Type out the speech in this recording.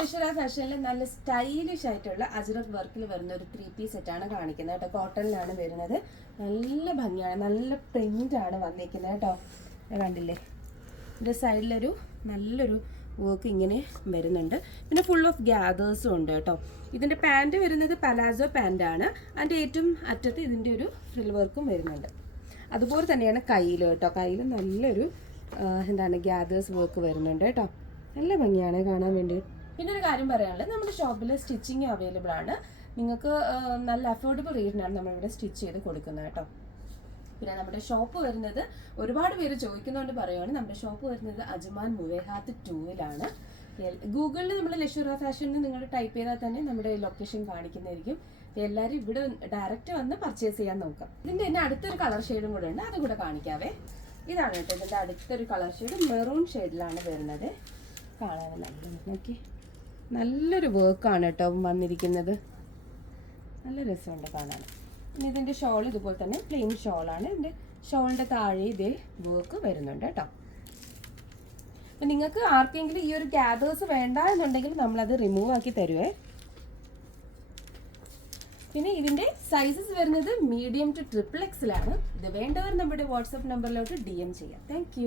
ലക്ഷറ ഫാഷനിൽ നല്ല സ്റ്റൈലിഷ് ആയിട്ടുള്ള അജ്രക് വർക്കിൽ വരുന്ന ഒരു 3-piece സെറ്റാണ് കാണിക്കുന്നത് കേട്ടോ. കോട്ടണിലാണ് വരുന്നത്. നല്ല ഭംഗിയാണ്, നല്ല പ്രിന്റ് ആണ് വന്നിരിക്കുന്നത് കേട്ടോ. കണ്ടില്ലേ, ഇതിൻ്റെ സൈഡിലൊരു നല്ലൊരു വർക്ക് ഇങ്ങനെ വരുന്നുണ്ട്. പിന്നെ ഫുൾ ഓഫ് ഗ്യാദേഴ്സും ഉണ്ട് കേട്ടോ. ഇതിൻ്റെ പാൻറ് വരുന്നത് പലാസോ പാൻറ്റാണ്. അതിൻ്റെ ഏറ്റവും അറ്റത്ത് ഇതിൻ്റെ ഒരു ഫ്രിൽ വർക്കും വരുന്നുണ്ട്. അതുപോലെ തന്നെയാണ് കയ്യിൽ കേട്ടോ. കയ്യിൽ നല്ലൊരു എന്താണ് ഗ്യാദേഴ്സ് വർക്ക് വരുന്നുണ്ട് കേട്ടോ. നല്ല ഭംഗിയാണ് കാണാൻ വേണ്ടി. പിന്നെ ഒരു കാര്യം പറയാനുള്ളത്, നമ്മുടെ ഷോപ്പിൽ സ്റ്റിച്ചിങ് അവൈലബിൾ ആണ്. നിങ്ങൾക്ക് നല്ല അഫോർഡബിൾ റേറ്റിനാണ് നമ്മളിവിടെ സ്റ്റിച്ച് ചെയ്ത് കൊടുക്കുന്നത് കേട്ടോ. പിന്നെ നമ്മുടെ ഷോപ്പ് വരുന്നത്, ഒരുപാട് പേര് ചോദിക്കുന്നതുകൊണ്ട് പറയുകയാണ്, നമ്മുടെ ഷോപ്പ് വരുന്നത് അജ്മാൻ മുവേഹാത്ത് 2-ലാണ്. ഗൂഗിളിൽ നമ്മൾ ലക്ഷറ ഫാഷൻ നിങ്ങൾ ടൈപ്പ് ചെയ്താൽ തന്നെ നമ്മുടെ ലൊക്കേഷൻ കാണിക്കുന്നതായിരിക്കും. എല്ലാവരും ഇവിടെ ഡയറക്റ്റ് വന്ന് പർച്ചേസ് ചെയ്യാൻ നോക്കാം. ഇതിൻ്റെ തന്നെ അടുത്തൊരു കളർ ഷെയ്ഡും കൂടെ ഉണ്ട്, അതുകൂടെ കാണിക്കാവേ. ഇതാണ് കേട്ടോ ഇതിൻ്റെ അടുത്തൊരു കളർ ഷെയ്ഡ്, മെറൂൺ ഷെയ്ഡിലാണ് വരുന്നത്. കാണാൻ നല്ല നോക്കി, നല്ലൊരു വർക്കാണ് കേട്ടോ വന്നിരിക്കുന്നത്. നല്ല രസമുണ്ട് കാണാൻ. പിന്നെ ഇതിൻ്റെ ഷോൾ ഇതുപോലെ തന്നെ പ്ലെയിൻ ഷോളാണ്. ഇതിൻ്റെ ഷോളിൻ്റെ താഴെ ഇതേ വർക്ക് വരുന്നുണ്ട് കേട്ടോ. അപ്പം നിങ്ങൾക്ക് ആർക്കെങ്കിലും ഈ ഒരു ഗ്യാദേഴ്സ് വേണ്ട എന്നുണ്ടെങ്കിൽ നമ്മളത് റിമൂവ് ആക്കി തരുവേ. പിന്നെ ഇതിൻ്റെ സൈസസ് വരുന്നത് മീഡിയം ടു XXL ആണ്. ഇത് വേണ്ടവർ നമ്മുടെ വാട്സപ്പ് നമ്പറിലോട്ട് DM ചെയ്യാം. താങ്ക്